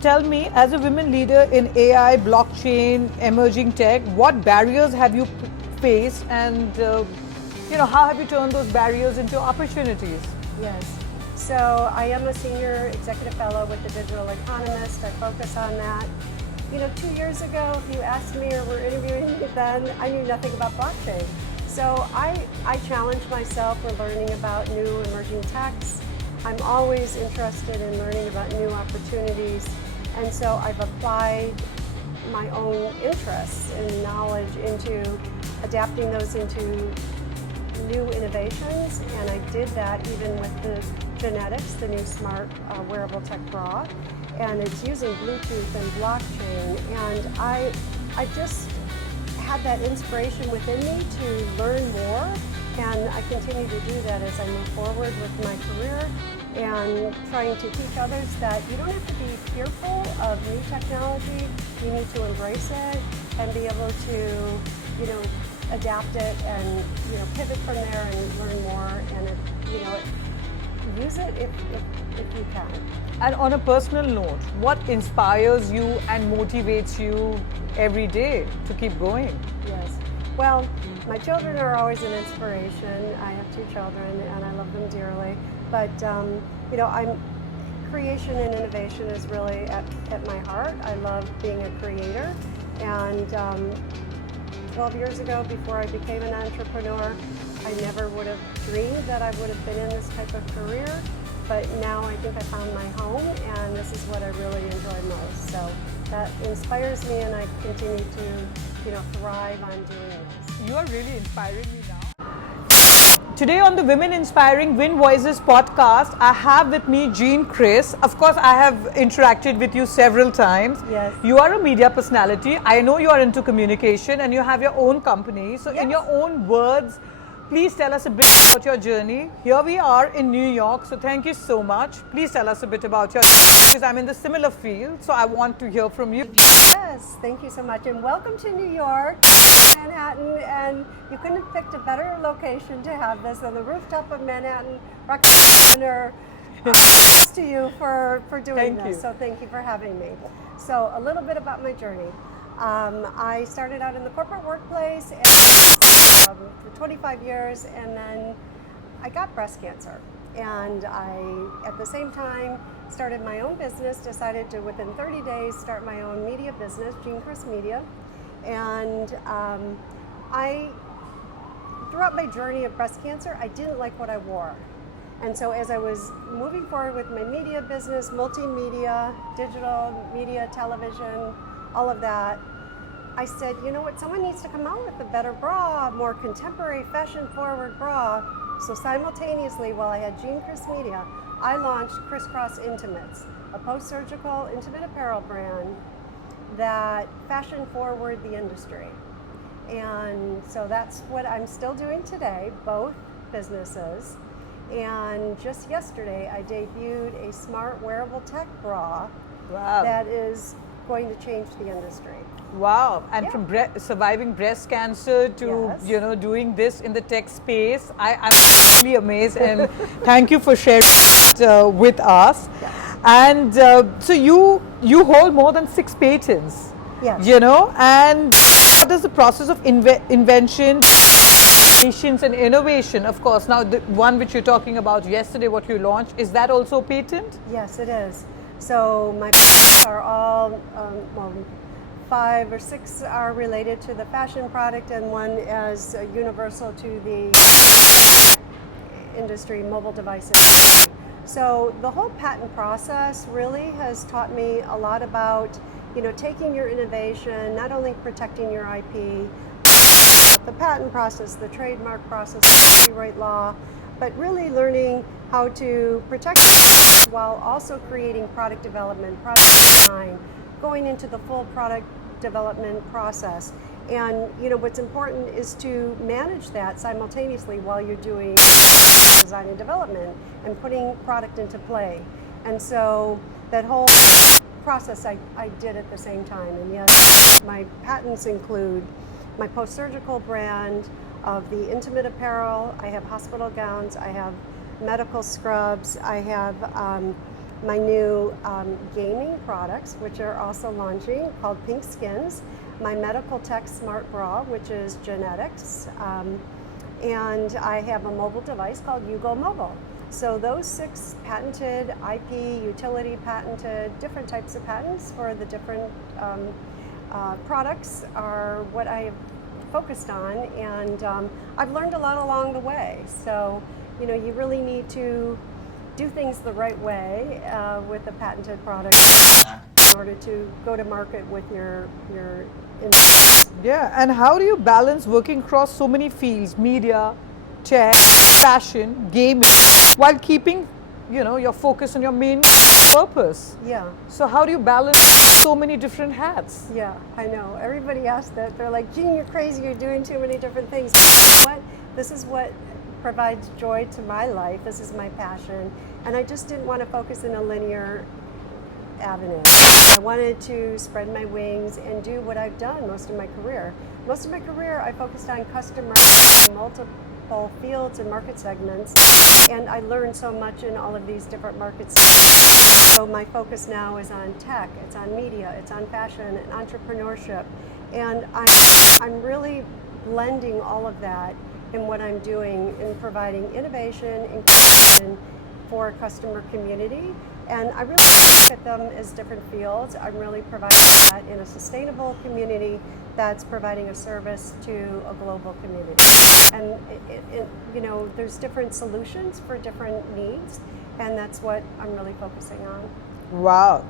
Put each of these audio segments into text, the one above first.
tell me, as a women leader in AI, blockchain, emerging tech, what barriers have you faced, and how have you turned those barriers into opportunities? Yes. So I am a senior executive fellow with the Digital Economist. I focus on that. 2 years ago, if you asked me or were interviewing me then, I knew nothing about blockchain. So I challenged myself for learning about new emerging techs. I'm always interested in learning about new opportunities. And so I've applied my own interests and knowledge into adapting those into new innovations. And I did that even with the genetics, the new smart wearable tech bra. And it's using Bluetooth and blockchain. And I just had that inspiration within me to learn more. And I continue to do that as I move forward with my career and trying to teach others that you don't have to be fearful of new technology. You need to embrace it and be able to, adapt it and, pivot from there and learn more and, use it if you can. And on a personal note, what inspires you and motivates you every day to keep going? Yes. Well, my children are always an inspiration. I have 2 children and I love them dearly. But, creation and innovation is really at my heart. I love being a creator. And 12 years ago, before I became an entrepreneur, I never would have dreamed that I would have been in this type of career. But now I think I found my home, and this is what I really enjoy most. So that inspires me, and I continue to, thrive on doing this. You are really inspiring me now. Today on the Women Inspiring Win Voices podcast, I have with me Jean Criss. Of course, I have interacted with you several times. Yes. You are a media personality. I know you are into communication and you have your own company. So Yes. in your own words, please tell us a bit about your journey. Here we are in New York, so thank you so much. Please tell us a bit about your journey, because I'm in the similar field, so I want to hear from you. Yes, thank you so much, and welcome to New York, Manhattan, and you couldn't have picked a better location to have this on the rooftop of Manhattan. Rockefeller, thanks to you for doing Thank this, you. so thank you for having me. So a little bit about my journey. I started out in the corporate workplace for 25 years, and then I got breast cancer. And I, at the same time, started my own business, decided to, within 30 days, start my own media business, Criss-Media. And throughout my journey of breast cancer, I didn't like what I wore. And so as I was moving forward with my media business, multimedia, digital media, television, all of that, I said, you know what, someone needs to come out with a better bra, a more contemporary, fashion-forward bra. So simultaneously, while I had Criss-Media, I launched CRISSCROSS Intimates, a post-surgical intimate apparel brand that fashion-forward the industry. And so that's what I'm still doing today, both businesses. And just yesterday, I debuted a smart wearable tech bra that is going to change the industry. Wow, and from surviving breast cancer to, Yes. doing this in the tech space, I'm really amazed, and thank you for sharing it with us. Yes. And so you hold more than 6 patents, Yes. And what is the process of invention, patience and innovation? Of course, now the one which you're talking about yesterday, what you launched, is that also patent? Yes, it is. So my patents are all, 5 or 6 are related to the fashion product, and one is universal to the industry, mobile device industry. So the whole patent process really has taught me a lot about, taking your innovation, not only protecting your IP, the patent process, the trademark process, copyright law, but really learning how to protect while also creating product development, product design, going into the full product development process. And what's important is to manage that simultaneously while you're doing design and development and putting product into play. And so that whole process I did at the same time. And yes, my patents include my post-surgical brand of the intimate apparel. I have hospital gowns, I have medical scrubs, I have my new gaming products, which are also launching, called Pink Skins, my medical tech smart bra, which is genetics, and I have a mobile device called Yugo Mobile. So those 6 patented IP, utility patented, different types of patents for the different products are what I have focused on, and I've learned a lot along the way. So, you know, you really need to do things the right way with a patented product in order to go to market with your Yeah, and how do you balance working across so many fields, media, tech, fashion, gaming, while keeping, you know, your focus on your main purpose? Yeah. So how do you balance so many different hats? Yeah, I know. Everybody asks that. They're like, Jean, you're crazy. You're doing too many different things. What? This is what provides joy to my life. This is my passion. And I just didn't want to focus in a linear avenue. I wanted to spread my wings and do what I've done most of my career. Most of my career, I focused on customers in multiple fields and market segments. And I learned so much in all of these different markets. So my focus now is on tech, it's on media, it's on fashion and entrepreneurship. And I'm really blending all of that in what I'm doing in providing innovation and for a customer community. And I really look at them as different fields. I'm really providing that in a sustainable community that's providing a service to a global community. And you know, there's different solutions for different needs, and that's what I'm really focusing on. Wow.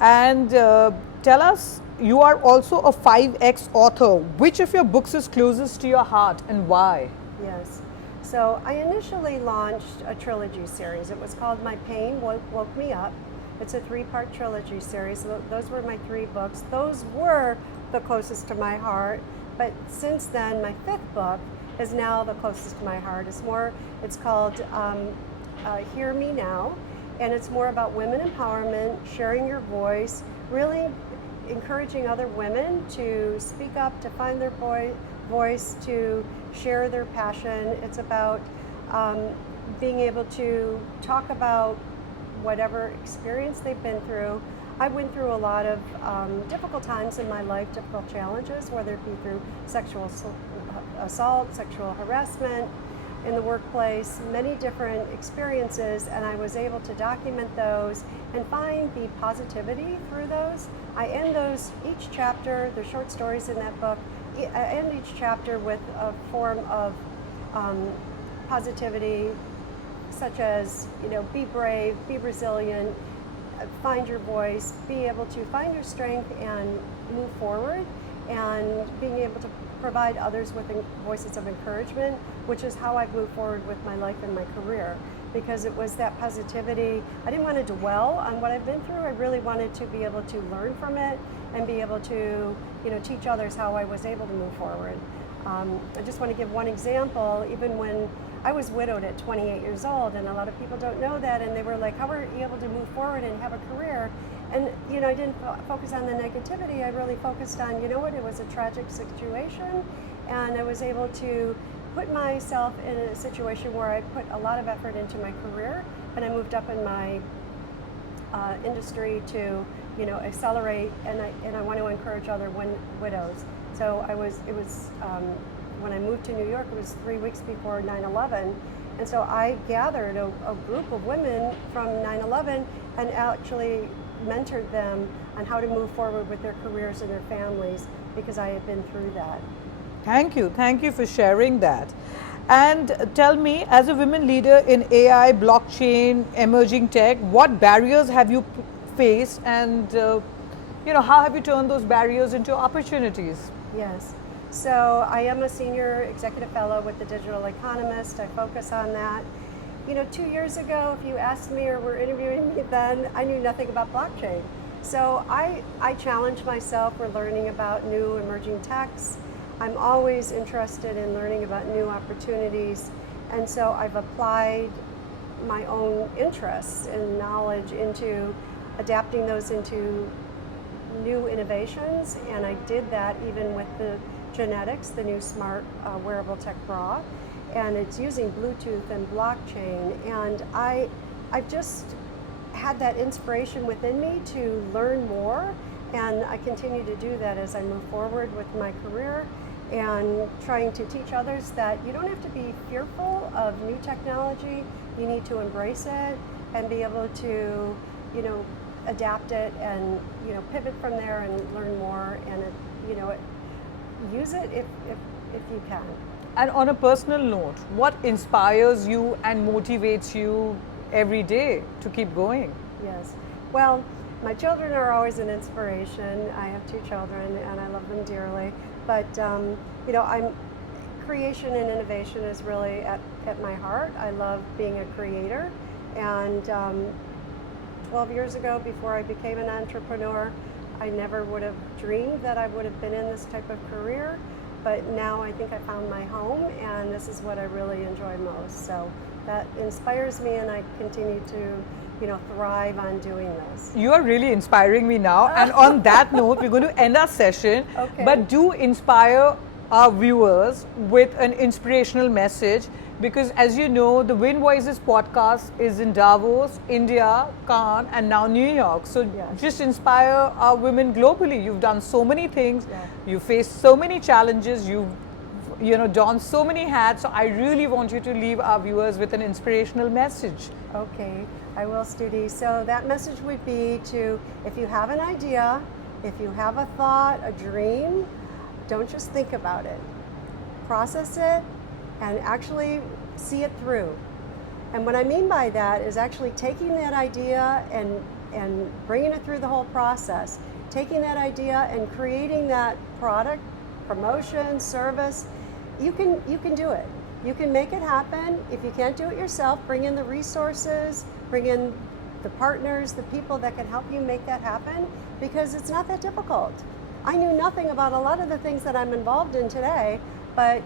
And tell us, you are also a 5X author. Which of your books is closest to your heart and why? Yes. So I initially launched a trilogy series. It was called My Pain Woke Me Up. It's a 3-part trilogy series. Those were my 3 books. Those were the closest to my heart. But since then, my 5th book is now the closest to my heart. It's called Hear Me Now. And it's more about women empowerment, sharing your voice, really encouraging other women to speak up, to find their voice, to share their passion. It's about being able to talk about whatever experience they've been through. I went through a lot of difficult times in my life, difficult challenges, whether it be through sexual assault, sexual harassment in the workplace, many different experiences, and I was able to document those and find the positivity through those. I end each chapter, the short stories in that book, I end each chapter with a form of positivity, such as, you know, be brave, be resilient, find your voice, be able to find your strength and move forward, and being able to provide others with voices of encouragement, which is how I've moved forward with my life and my career, because it was that positivity. I didn't want to dwell on what I've been through. I really wanted to be able to learn from it and be able to, you know, teach others how I was able to move forward. I just want to give one example. Even when I was widowed at 28 years old, and a lot of people don't know that, and they were like, how were you able to move forward and have a career? And, you know, I didn't focus on the negativity. I really focused on, you know what, it was a tragic situation, and I was able to put myself in a situation where I put a lot of effort into my career, and I moved up in my industry to, you know, accelerate, and I want to encourage other widows. So when I moved to New York, it was 3 weeks before 9/11, and so I gathered a group of women from 9/11 and actually mentored them on how to move forward with their careers and their families, because I had been through that. Thank you for sharing that. And tell me, as a women leader in AI, blockchain, emerging tech, what barriers have you faced, and you know, how have you turned those barriers into opportunities? Yes. So I am a senior executive fellow with the Digital Economist. I focus on that. You know, 2 years ago, if you asked me or were interviewing me then, I knew nothing about blockchain. So I challenged myself for learning about new emerging techs. I'm always interested in learning about new opportunities. And so I've applied my own interests and knowledge into adapting those into new innovations. And I did that even with the genetics, the new smart wearable tech bra. And it's using Bluetooth and blockchain. And I've just had that inspiration within me to learn more, and I continue to do that as I move forward with my career and trying to teach others that you don't have to be fearful of new technology. You need to embrace it and be able to, adapt it and, pivot from there and learn more and, use it if you can. And on a personal note, what inspires you and motivates you every day to keep going? Yes. Well, my children are always an inspiration. I have 2 children and I love them dearly. But, creation and innovation is really at my heart. I love being a creator. And 12 years ago, before I became an entrepreneur, I never would have dreamed that I would have been in this type of career. But now I think I found my home, and this is what I really enjoy most. So that inspires me, and I continue to thrive on doing this. You are really inspiring me now. And on that note, we're going to end our session. Okay. But do inspire our viewers with an inspirational message, because as you know, the Win Voices podcast is in Davos, India, Cannes, and now New York. So Yes. just inspire our women globally. You've done so many things. Yeah. You faced so many challenges. You've donned so many hats. So I really want you to leave our viewers with an inspirational message. Okay, I will, Stuti. So that message would be to, if you have an idea, if you have a thought, a dream, don't just think about it. Process it and actually see it through. And what I mean by that is actually taking that idea and bringing it through the whole process, taking that idea and creating that product, promotion, service. You can do it. You can make it happen. If you can't do it yourself, bring in the resources, bring in the partners, the people that can help you make that happen, because it's not that difficult. I knew nothing about a lot of the things that I'm involved in today, but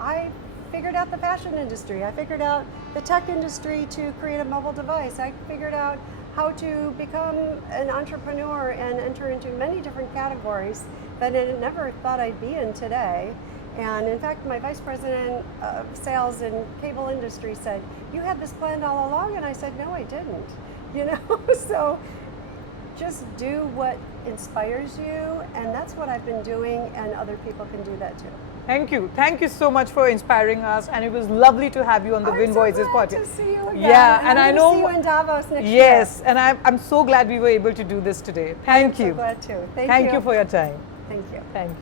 I figured out the fashion industry. I figured out the tech industry to create a mobile device. I figured out how to become an entrepreneur and enter into many different categories that I never thought I'd be in today. And in fact, my vice president of sales in cable industry said, "You had this planned all along?" And I said, "No, I didn't." So just do what inspires you, and that's what I've been doing, and other people can do that too. Thank you. Thank you so much for inspiring us, and it was lovely to have you on the Win Voices I'm so glad podcast. to see you again. Yeah, and I I'm know. gonna see you in Davos next year. Yes, and I'm so glad we were able to do this today. Thank I'm you. so glad too. Thank you for your time. Thank you. Thank you.